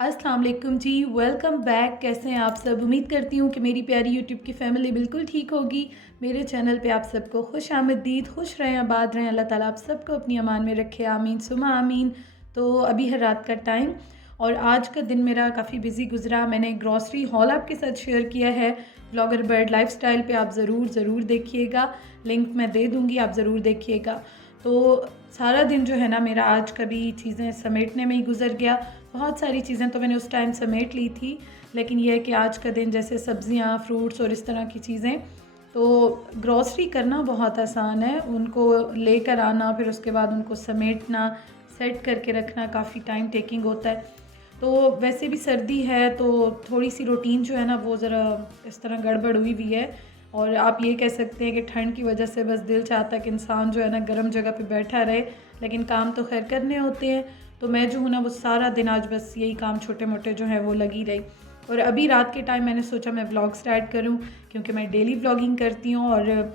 अस्सलाम वालेकुम जी, welcome back. कैसे हैं आप सब? उम्मीद करती हूँ कि मेरी प्यारी यूट्यूब की फ़ैमिली बिल्कुल ठीक होगी। मेरे चैनल पे आप सबको खुश आमदीद, खुश रहें, आबाद रहें। अल्लाह ताला आप सबको अपनी अमान में रखे, आमीन सुमा आमीन। तो अभी है रात का टाइम और आज का दिन मेरा काफ़ी बिज़ी गुज़रा। मैंने ग्रॉसरी हॉल आपके साथ शेयर किया है ब्लॉगर बर्ड लाइफ़स्टाइल पे, आप ज़रूर देखिएगा। लिंक मैं दे दूँगी, आप ज़रूर देखिएगा। तो सारा दिन जो है ना मेरा आज कभी चीज़ें समेटने में ही गुज़र गया। बहुत सारी चीज़ें तो मैंने उस टाइम समेट ली थी, लेकिन यह है कि आज का दिन जैसे सब्ज़ियाँ, फ्रूट्स और इस तरह की चीज़ें, तो ग्रॉसरी करना बहुत आसान है। उनको लेकर आना, फिर उसके बाद उनको समेटना, सेट करके रखना काफ़ी टाइम टेकिंग होता है। तो वैसे भी सर्दी है तो थोड़ी सी रूटीन जो है ना वो ज़रा इस तरह गड़बड़ हुई हुई है। और आप ये कह सकते हैं कि ठंड की वजह से बस दिल चाहता है कि इंसान जो है ना गर्म जगह पे बैठा रहे, लेकिन काम तो खैर करने होते हैं। तो मैं जो हूँ ना वो सारा दिन आज बस यही काम छोटे मोटे जो हैं वो लगी रही। और अभी रात के टाइम मैंने सोचा मैं व्लॉग स्टार्ट करूँ, क्योंकि मैं डेली व्लॉगिंग करती हूँ। और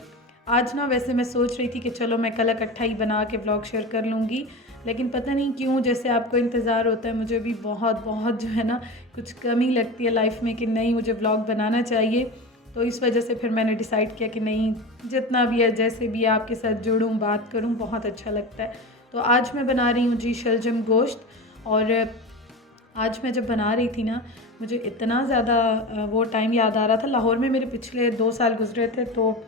आज ना वैसे मैं सोच रही थी कि चलो मैं कल इकट्ठा ही बना के व्लॉग शेयर कर लूँगी, लेकिन पता नहीं क्यों जैसे आपको इंतज़ार होता है, मुझे भी बहुत जो है ना कुछ कमी लगती है लाइफ में कि नहीं मुझे व्लॉग बनाना चाहिए। तो इस वजह से फिर मैंने डिसाइड किया कि नहीं, जितना भी है जैसे भी है आपके साथ जुड़ूँ, बात करूँ, बहुत अच्छा लगता है। तो आज मैं बना रही हूँ जी शलजम गोश्त। और आज मैं जब बना रही थी ना, मुझे इतना ज़्यादा वो टाइम याद आ रहा था। लाहौर में मेरे पिछले 2 साल गुज़रे थे, तो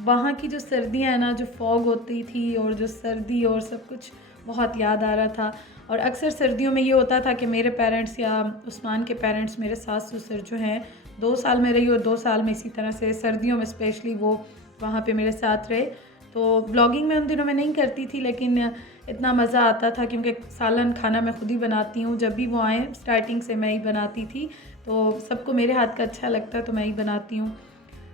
वहाँ की जो सर्दियाँ हैं ना, जो फॉग होती थी और जो सर्दी और सब कुछ बहुत याद आ रहा था। और अक्सर सर्दियों में ये होता था कि मेरे पेरेंट्स या उस्मान के पेरेंट्स, मेरे सास ससुर जो हैं, 2 साल में रही और 2 साल में इसी तरह से सर्दियों में स्पेशली वो वहाँ पे मेरे साथ रहे। तो ब्लॉगिंग में उन दिनों मैं नहीं करती थी, लेकिन इतना मज़ा आता था क्योंकि सालन खाना मैं खुद ही बनाती हूँ। जब भी वो आएँ स्टार्टिंग से मैं ही बनाती थी, तो सबको मेरे हाथ का अच्छा लगता है तो मैं ही बनाती हूँ।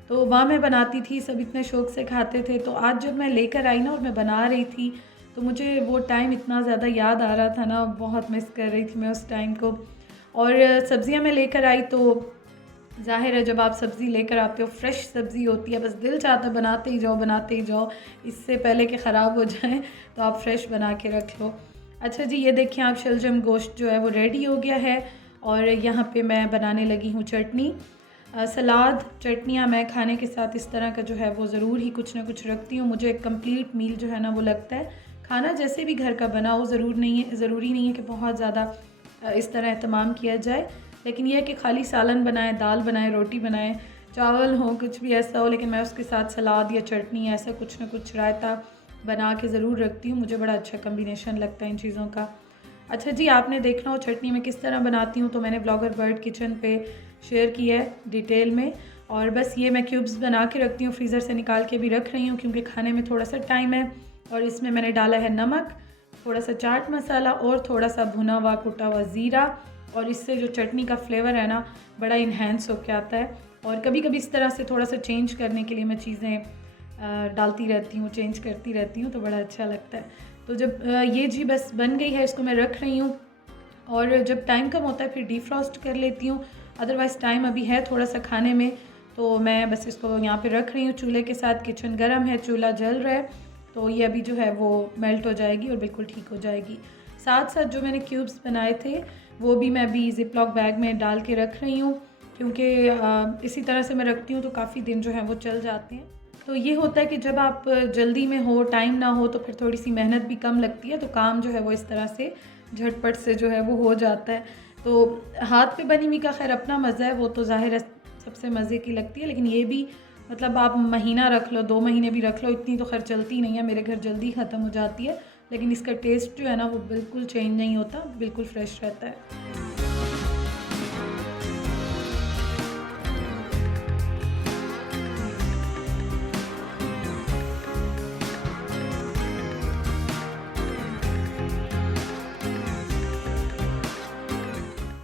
तो वहाँ मैं बनाती थी, सब इतने शौक़ से खाते थे। तो आज जब मैं लेकर आई ना और मैं बना रही थी, तो मुझे वो टाइम इतना ज़्यादा याद आ रहा था ना, बहुत मिस कर रही थी मैं उस टाइम को। और सब्ज़ियाँ मैं लेकर आई तो ज़ाहिर है जब आप सब्ज़ी लेकर आते हो, फ्रेश सब्ज़ी होती है, बस दिल चाहता है बनाते ही जाओ, इससे पहले कि ख़राब हो जाए तो आप फ्रेश बना के रख लो। अच्छा जी, ये देखिए आप शलजम गोश्त जो है वो रेडी हो गया है। और यहाँ पे मैं बनाने लगी हूँ चटनी। सलाद, चटनियाँ मैं खाने के साथ इस तरह का जो है वो ज़रूर ही कुछ ना कुछ रखती हूँ। मुझे एक कंप्लीट मील जो है ना वो लगता है। खाना जैसे भी घर का बना हो, ज़रूरी नहीं है कि बहुत ज़्यादा इस तरह एहतमाम किया जाए, लेकिन यह है कि खाली सालन बनाएं, दाल बनाएं, रोटी बनाएं, चावल हो, कुछ भी ऐसा हो, लेकिन मैं उसके साथ सलाद या चटनी या ऐसा कुछ ना कुछ रायता बना के ज़रूर रखती हूँ। मुझे बड़ा अच्छा कम्बिनेशन लगता है इन चीज़ों का। अच्छा जी, आपने देखना हो चटनी मैं किस तरह बनाती हूँ तो मैंने ब्लॉगर बर्ड किचन पे शेयर किया है डिटेल में। और बस ये मैं क्यूब्स बना के रखती हूँ, फ्रीज़र से निकाल के भी रख रही हूँ क्योंकि खाने में थोड़ा सा टाइम है। और इसमें मैंने डाला है नमक, थोड़ा सा चाट मसाला और थोड़ा सा भुना हुआ कुटा हुआ ज़ीरा। और इससे जो चटनी का फ्लेवर है ना बड़ा इन्हेंस होकर आता है। और कभी कभी इस तरह से थोड़ा सा चेंज करने के लिए मैं चीज़ें डालती रहती हूँ, चेंज करती रहती हूँ, तो बड़ा अच्छा लगता है। तो जब ये जी बस बन गई है, इसको मैं रख रही हूँ। और जब टाइम कम होता है फिर डीफ्रॉस्ट कर लेती हूँ, अदरवाइज़ टाइम अभी है थोड़ा सा खाने में, तो मैं बस इसको यहाँ पे रख रही हूँ चूल्हे के साथ। किचन गर्म है, चूल्हा जल रहा है, तो ये अभी जो है वो मेल्ट हो जाएगी और बिल्कुल ठीक हो जाएगी। साथ साथ जो मैंने क्यूब्स बनाए थे वो भी मैं अभी ज़िप-लॉक बैग में डाल के रख रही हूँ, क्योंकि इसी तरह से मैं रखती हूँ तो काफ़ी दिन जो है वो चल जाते हैं। तो ये होता है कि जब आप जल्दी में हो, टाइम ना हो, तो फिर थोड़ी सी मेहनत भी कम लगती है, तो काम जो है वो इस तरह से झटपट से जो है वो हो जाता है। तो हाथ पे बनी हुई का खैर अपना मज़ा है, वो तो ज़ाहिर है सबसे मज़े की लगती है, लेकिन ये भी मतलब आप महीना रख लो, 2 महीने भी रख लो, इतनी तो खैर चलती नहीं है, मेरे घर जल्दी ख़त्म हो जाती है। लेकिन इसका टेस्ट जो है ना वो बिल्कुल चेंज नहीं होता, बिल्कुल फ्रेश रहता है।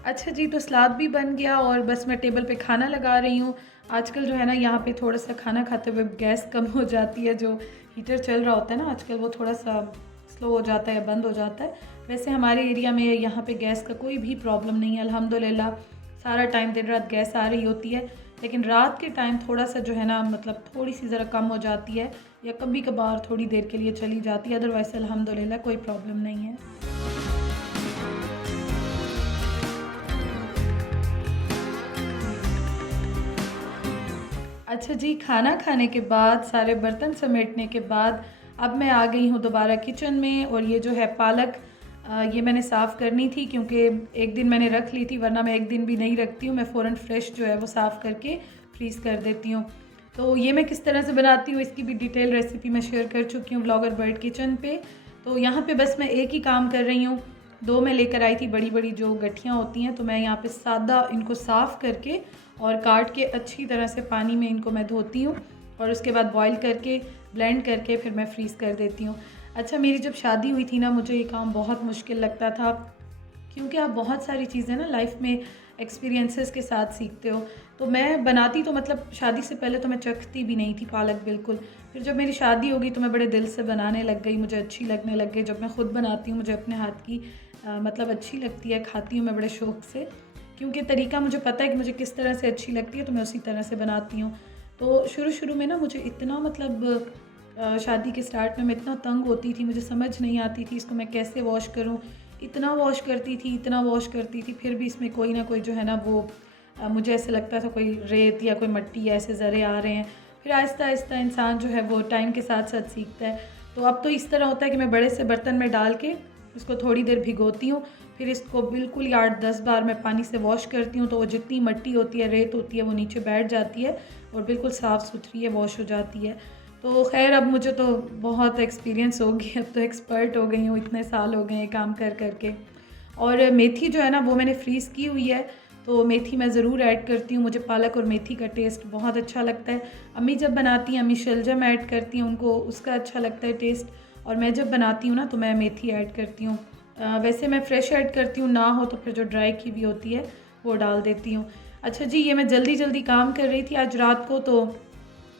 अच्छा जी, तो सलाद भी बन गया और बस मैं टेबल पे खाना लगा रही हूँ। आजकल जो है ना यहाँ पे थोड़ा-सा खाना खाते हुए गैस कम हो जाती है, जो हीटर चल रहा होता है ना आजकल वो थोड़ा-सा स्लो हो जाता है, बंद हो जाता है। वैसे हमारे एरिया में यहाँ पे गैस का कोई भी प्रॉब्लम नहीं है अल्हम्दुलिल्लाह, सारा टाइम दिन-रात गैस आ रही होती है। लेकिन रात के टाइम थोड़ा-सा जो है ना मतलब थोड़ी-सी ज़रा कम हो जाती है या कभी-कभार थोड़ी देर के लिए चली जाती है, अदरवाइज़ अल्हम्दुलिल्लाह कोई प्रॉब्लम नहीं है। अच्छा जी, खाना खाने के बाद, सारे बर्तन समेटने के बाद अब मैं आ गई हूँ दोबारा किचन में। और ये जो है पालक, ये मैंने साफ़ करनी थी क्योंकि एक दिन मैंने रख ली थी, वरना मैं एक दिन भी नहीं रखती हूँ। मैं फ़ौरन फ्रेश जो है वो साफ़ करके फ्रीज़ कर देती हूँ। तो ये मैं किस तरह से बनाती हूँ इसकी भी डिटेल रेसिपी मैं शेयर कर चुकी हूँ व्लॉगर बर्ड किचन पे। तो यहाँ पे बस मैं एक ही काम कर रही हूँ। 2 मैं लेकर आई थी बड़ी-बड़ी जो गठियाँ होती हैं, तो मैं यहाँ पे सादा इनको साफ़ करके और काट के अच्छी तरह से पानी में इनको मैं धोती हूँ और उसके बाद बॉईल करके ब्लेंड करके फिर मैं फ्रीज़ कर देती हूँ। अच्छा, मेरी जब शादी हुई थी ना, मुझे ये काम बहुत मुश्किल लगता था क्योंकि आप बहुत सारी चीज़ें ना लाइफ में एक्सपीरियंसेस के साथ सीखते हो। तो मैं बनाती तो मतलब शादी से पहले तो मैं चखती भी नहीं थी पालक बिल्कुल। फिर जब मेरी शादी हो गई तो मैं बड़े दिल से बनाने लग गई, मुझे अच्छी लगने लग गई। जब मैं खुद बनाती हूँ मुझे अपने हाथ की मतलब अच्छी लगती है, खाती हूँ मैं बड़े शौक़ से, क्योंकि तरीका मुझे पता है कि मुझे किस तरह से अच्छी लगती है, तो मैं उसी तरह से बनाती हूँ। तो शुरू-शुरू में ना मुझे इतना मतलब शादी के स्टार्ट में मैं इतना तंग होती थी, मुझे समझ नहीं आती थी इसको मैं कैसे वॉश करूँ। इतना वॉश करती थी, इतना वॉश करती थी, फिर भी इसमें कोई ना कोई जो है ना वो मुझे ऐसे लगता था कोई रेत या कोई मिट्टी या ऐसे ज़रे आ रहे हैं। फिर आहिस्ता-आहिस्ता इंसान जो है वो टाइम के साथ-साथ सीखता है। तो अब तो इस तरह होता है कि मैं बड़े से बर्तन में डाल के उसको थोड़ी देर भिगोती हूँ, फिर इसको बिल्कुल 8-10 बार मैं पानी से वॉश करती हूँ, तो वो जितनी मिट्टी होती है, रेत होती है, वो नीचे बैठ जाती है और बिल्कुल साफ़-सुथरी है, वॉश हो जाती है। तो ख़ैर अब मुझे तो बहुत एक्सपीरियंस हो गया, अब तो एक्सपर्ट हो गई हूँ, इतने साल हो गए हैं काम कर के। और मेथी जो है ना वो मैंने फ्रीज़ की हुई है, तो मेथी मैं ज़रूर ऐड करती हूँ। मुझे पालक और मेथी का टेस्ट बहुत अच्छा लगता है। अम्मी जब बनाती हैं, अम्मी शलजम ऐड करती हैं, उनको उसका अच्छा लगता है टेस्ट। और मैं जब बनाती हूँ ना तो मैं मेथी ऐड करती हूँ। वैसे मैं फ़्रेश ऐड करती हूँ, ना हो तो फिर जो ड्राई की हुई होती है वो डाल देती हूँ। अच्छा जी, ये मैं जल्दी-जल्दी काम कर रही थी आज रात को, तो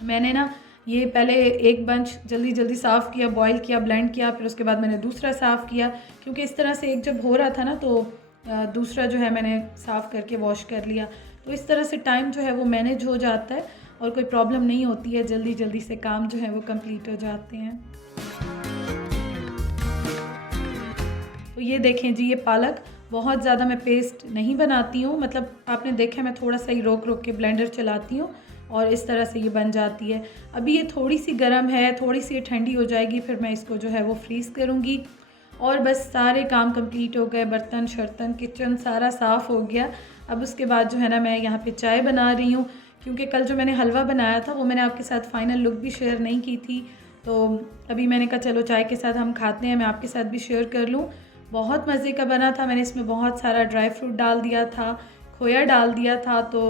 मैंने ना ये पहले एक बंच जल्दी-जल्दी साफ़ किया, बॉयल किया, ब्लेंड किया, फिर उसके बाद मैंने दूसरा साफ़ किया, क्योंकि इस तरह से एक जब हो रहा था ना तो दूसरा जो है मैंने साफ़ करके वॉश कर लिया। तो इस तरह से टाइम जो है वो मैनेज हो जाता है और कोई प्रॉब्लम नहीं होती है, जल्दी-जल्दी से काम जो है वो कंप्लीट हो जाते हैं। तो ये देखें जी, ये पालक बहुत ज़्यादा मैं पेस्ट नहीं बनाती हूँ, मतलब आपने देखा मैं थोड़ा सा ही रोक-रोक के ब्लेंडर चलाती हूँ और इस तरह से ये बन जाती है। अभी ये थोड़ी-सी गर्म है, थोड़ी-सी ये ठंडी हो जाएगी, फिर मैं इसको जो है वो फ्रीज़ करूँगी और बस सारे काम कंप्लीट हो गए, बर्तन-शर्तन, किचन सारा साफ़ हो गया। अब उसके बाद जो है ना मैं यहाँ पे चाय बना रही हूँ, क्योंकि कल जो मैंने हलवा बनाया था वो मैंने आपके साथ फ़ाइनल लुक भी शेयर नहीं की थी। तो अभी मैंने कहा चलो चाय के साथ हम खाते हैं, मैं आपके साथ भी शेयर कर लूँ। बहुत मज़े का बना था, मैंने इसमें बहुत सारा ड्राई फ्रूट डाल दिया था, खोया डाल दिया था, तो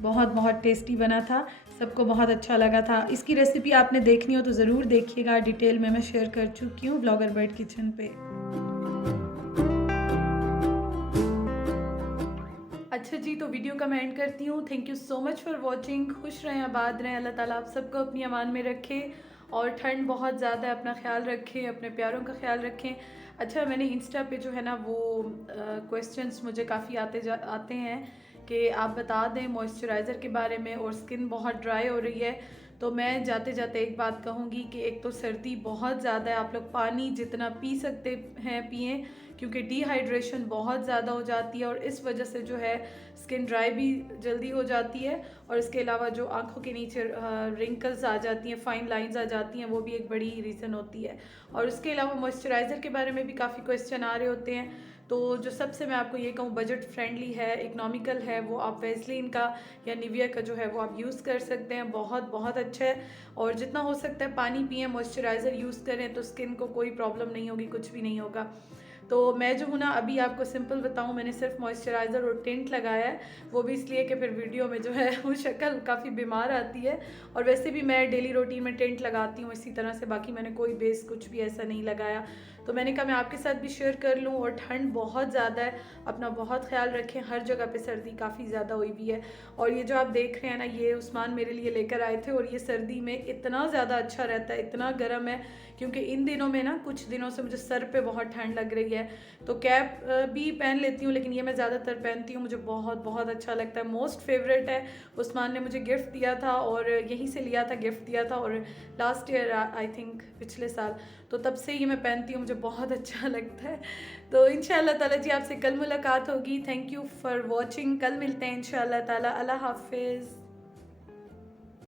बहुत टेस्टी बना था, सबको बहुत अच्छा लगा था। इसकी रेसिपी आपने देखनी हो तो ज़रूर देखिएगा, डिटेल में मैं शेयर कर चुकी हूँ ब्लॉगर बर्ड किचन पे। अच्छा जी, तो वीडियो का मैं एंड करती हूँ। Thank you so much for watching. खुश रहें, आबाद रहें, अल्लाह ताला आप सबको अपनी अमान में रखे। और ठंड बहुत ज़्यादा है, अपना ख्याल रखें, अपने प्यारों का ख्याल रखें। अच्छा, मैंने इंस्टा पे जो है ना वो क्वेश्चंस मुझे काफ़ी आते हैं कि आप बता दें मॉइस्चराइज़र के बारे में, और स्किन बहुत ड्राई हो रही है। तो मैं जाते जाते एक बात कहूँगी कि एक तो सर्दी बहुत ज़्यादा है, आप लोग पानी जितना पी सकते हैं पिएँ, क्योंकि डिहाइड्रेशन बहुत ज़्यादा हो जाती है और इस वजह से जो है स्किन ड्राई भी जल्दी हो जाती है। और इसके अलावा जो आँखों के नीचे रिंकल्स आ जाती हैं, फाइन लाइंस आ जाती हैं, वो भी एक बड़ी रीज़न होती है। और उसके अलावा मॉइस्चराइज़र के बारे में भी काफ़ी क्वेश्चन आ रहे होते हैं। तो जो सबसे मैं आपको ये कहूँ बजट फ्रेंडली है, इकोनॉमिकल है, वो आप वैसलीन का या निविया का जो है वो आप यूज़ कर सकते हैं, बहुत अच्छा है। और जितना हो सकता है पानी पिएँ, मॉइस्चराइज़र यूज़ करें, तो स्किन को कोई प्रॉब्लम नहीं होगी, कुछ भी नहीं होगा। तो मैं जो हूँ ना अभी आपको सिंपल बताऊँ, मैंने सिर्फ मॉइस्चराइज़र और टिंट लगाया है, वो भी इसलिए कि फिर वीडियो में जो है वो शक्ल काफ़ी बीमार आती है। और वैसे भी मैं डेली रूटीन में टिंट लगाती हूँ इसी तरह से, बाकी मैंने कोई बेस कुछ भी ऐसा नहीं लगाया। तो मैंने कहा मैं आपके साथ भी शेयर कर लूँ। और ठंड बहुत ज़्यादा है, अपना बहुत ख्याल रखें, हर जगह पे सर्दी काफ़ी ज़्यादा हुई भी है। और ये जो आप देख रहे हैं ना, ये उस्मान मेरे लिए लेकर आए थे, और ये सर्दी में इतना ज़्यादा अच्छा रहता है, इतना गर्म है, क्योंकि इन दिनों में ना कुछ दिनों से मुझे सर पे बहुत ठंड लग रही है। तो कैप भी पहन लेती हूँ, लेकिन ये मैं ज़्यादातर पहनती हूँ, मुझे बहुत अच्छा लगता है, मोस्ट फेवरेट है। उस्मान ने मुझे गिफ्ट दिया था और यहीं से लिया था, गिफ्ट दिया था, और लास्ट ईयर आई थिंक पिछले साल, तो तब से ये मैं पहनती हूँ, मुझे बहुत अच्छा लगता है। तो इंशाअल्लाह ताला जी आपसे कल मुलाकात होगी। थैंक यू फॉर वॉचिंग, कल मिलते हैं इंशाअल्लाह ताला। अल्लाह हाफिज़।